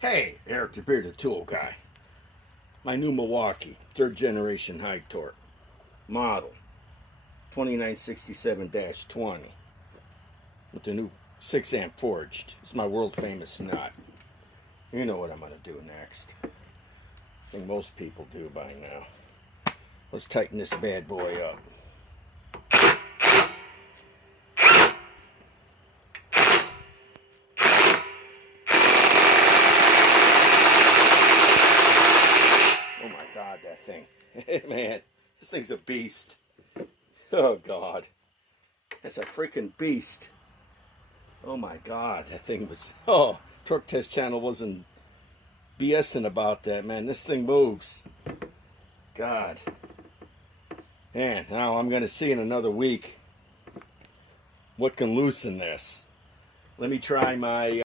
Hey, Eric the Bearded Tool Guy. My new Milwaukee, third generation high torque, model 2967-20 with the new 6 amp forged. It's my world famous nut. You know what I'm going to do next. I think most people do by now. Let's tighten this bad boy up. Oh my God, that thing. Man, this thing's a beast. Oh God. That's a freaking beast. Oh my God, that thing was, oh, Torque Test Channel wasn't BSing about that, man. This thing moves. God. Man, now I'm going to see in another week what can loosen this. Let me try my